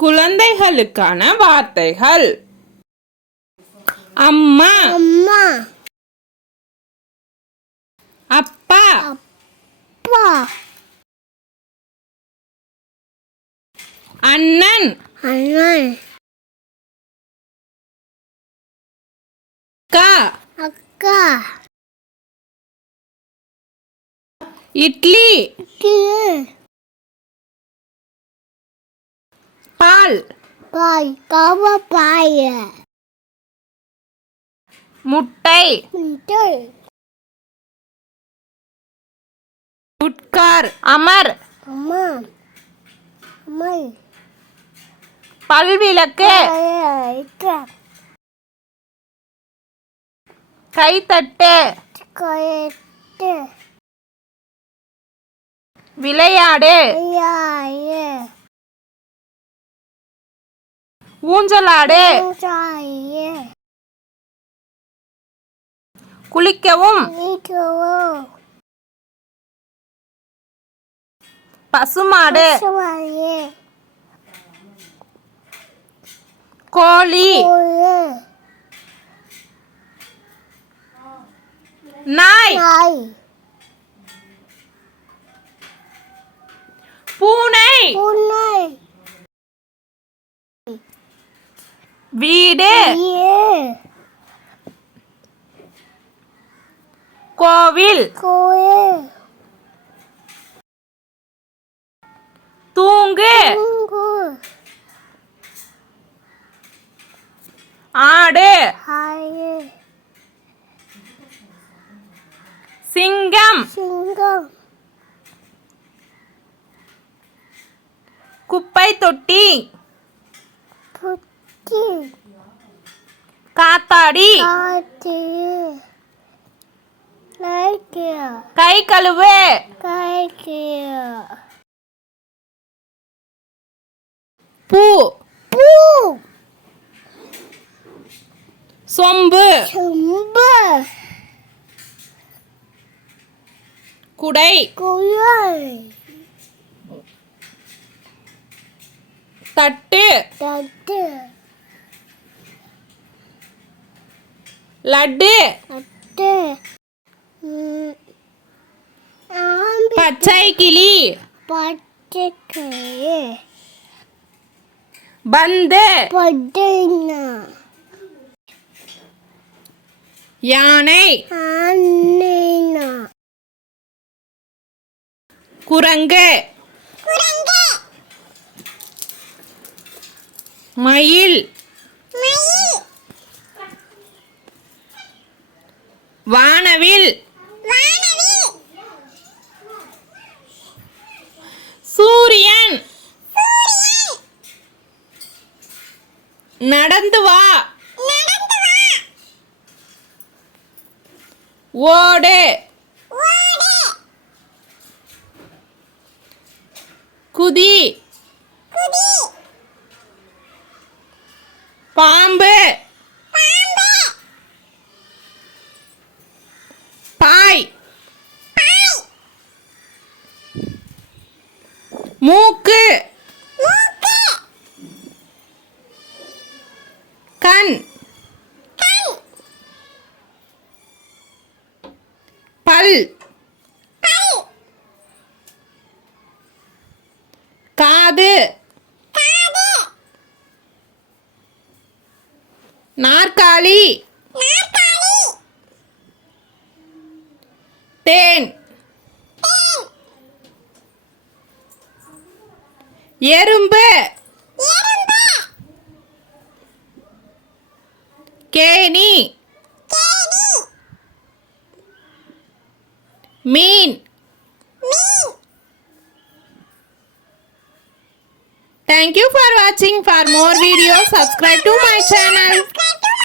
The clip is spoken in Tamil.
குழந்தைகளுக்கான வார்த்தைகள். அம்மா. அம்மா. அப்பா. அப்பா. அண்ணன். அண்ணன். அக்கா. அக்கா. இட்லி. பால். பாய் கவ பாய முட்டை. முட்டை. உட்கார். அமர். அம்மா அம்மா பல்விளக்கு. அக்கா கைத்தட்டு. கயட்டு விளையாடு. ஊஞ்சலாடு. குளிக்கவும். பசுமாடு. கோழி. நாய். பூனை பூனை வீடு. கோவில். தூங்கு. ஆடு. சிங்கம். சிங்கம். குப்பை தொட்டி. காத்தாடி. கை கழுவு. பூ. பூ. சொம்பு. செம்பு. குடை. குயல் தட்டு. தட்டு. லட்டு ம், ஆம்பி பச்சை கிளி பந்து யானை குரங்கு மயில் வானவில். சூரியன். நடந்து வா. ஓடு. குதி பாம்பு பாய் மூக்கு. கண். பல். காது. நாற்காலி. தேன். எறும்பு கேணி மீன் Thank you for watching. For more videos, subscribe to my channel.